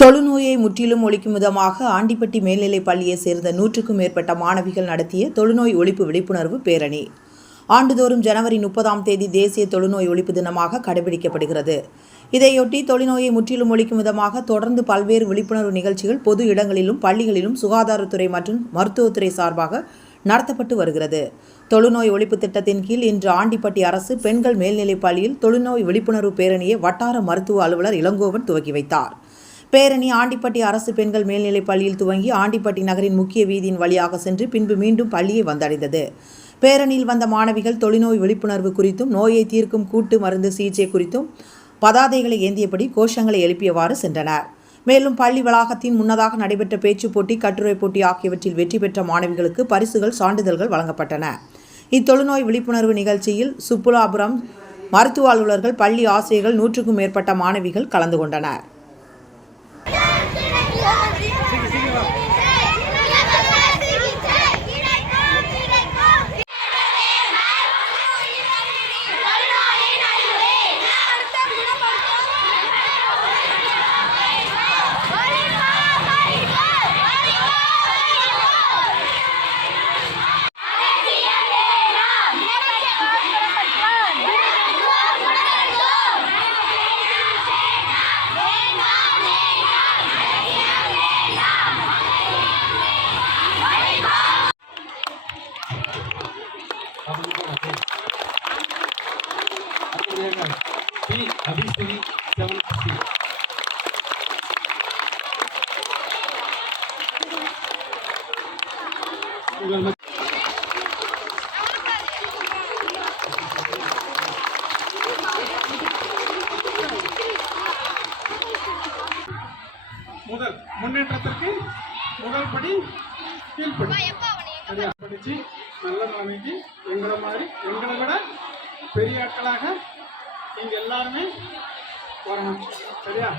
தொழுநோயை முற்றிலும் ஒழிக்கும் விதமாக ஆண்டிப்பட்டி மேல்நிலைப் பள்ளியைச் சேர்ந்த நூற்றுக்கும் மேற்பட்ட மாணவிகள் நடத்திய தொழுநோய் ஒழிப்பு விழிப்புணர்வு பேரணி. ஆண்டுதோறும் ஜனவரி முப்பதாம் தேதி தேசிய தொழுநோய் ஒழிப்பு தினமாக கடைபிடிக்கப்படுகிறது. இதையொட்டி தொழுநோயை முற்றிலும் ஒழிக்கும் விதமாக தொடர்ந்து பல்வேறு விழிப்புணர்வு நிகழ்ச்சிகள் பொது இடங்களிலும் பள்ளிகளிலும் சுகாதாரத்துறை மற்றும் மருத்துவத்துறை சார்பாக நடத்தப்பட்டு வருகிறது. தொழுநோய் ஒழிப்பு திட்டத்தின் கீழ் இன்று ஆண்டிப்பட்டி அரசு பெண்கள் மேல்நிலைப் பள்ளியில் தொழுநோய் விழிப்புணர்வு பேரணியை வட்டார மருத்துவ அலுவலர் இளங்கோவன் துவக்கி வைத்தார். பேரணி ஆண்டிப்பட்டி அரசு பெண்கள் மேல்நிலைப் பள்ளியில் துவங்கி ஆண்டிப்பட்டி நகரின் முக்கிய வீதியின் வழியாக சென்று பின்பு மீண்டும் பள்ளியை வந்தடைந்தது. பேரணியில் வந்த மாணவிகள் தொழுநோய் விழிப்புணர்வு குறித்தும் நோயை தீர்க்கும் கூட்டு மருந்து சிகிச்சை குறித்தும் பதாதைகளை ஏந்தியபடி கோஷங்களை எழுப்பியவாறு சென்றனர். மேலும் பள்ளி வளாகத்தின் முன்னதாக நடைபெற்ற பேச்சுப் போட்டி கட்டுரை போட்டி ஆகியவற்றில் வெற்றி பெற்ற மாணவிகளுக்கு பரிசுகள் சான்றிதழ்கள் வழங்கப்பட்டன. இத்தொழுநோய் விழிப்புணர்வு நிகழ்ச்சியில் சுப்புலாபுரம் மருத்துவ அலுவலர்கள் பள்ளி ஆசிரியர்கள் நூற்றுக்கும் மேற்பட்ட மாணவிகள் கலந்து கொண்டனர். பி அபிஸ்ரீ செவன் சி உங்கள் முதல் முன்னேற்றத்திற்கு முதல் படி கீழ்படி சரியா? படிச்சு நல்ல நிலைமைக்கு எங்களை மாதிரி எங்களை விட பெரிய ஆட்களாக நீங்கள் எல்லாருமே வரணும். சரியா?